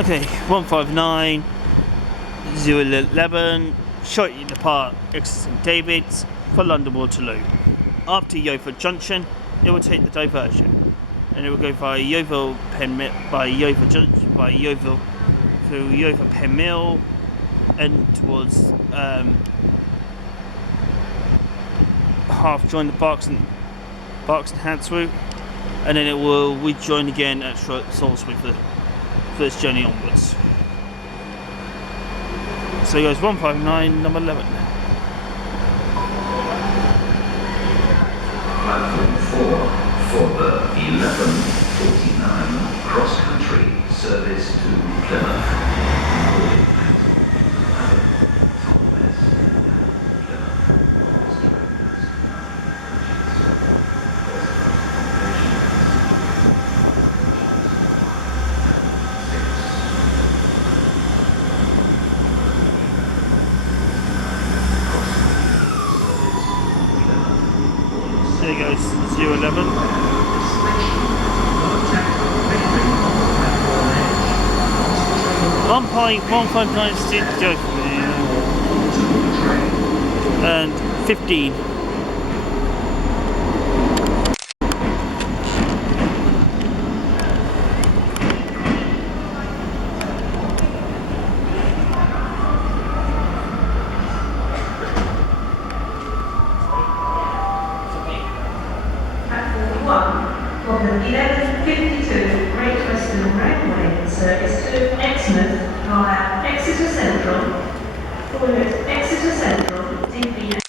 Okay, 159 011, shortly depart Exeter St David's for London Waterloo. After Yeovil Junction, it will take the diversion, and it will go via Yeovil Junction, by Yeovil through Yeovil Pinhoe, and towards half join the Berks and Hants route, and then it will rejoin again at Salisbury for the first journey onwards. So it goes 159, number 11. Platform 4 for the 11:49 cross-country service to Plymouth. There goes 011. And 15. From the 11:52 Great Western Railway service to Exmouth via Exeter Central, following Exeter Central, DB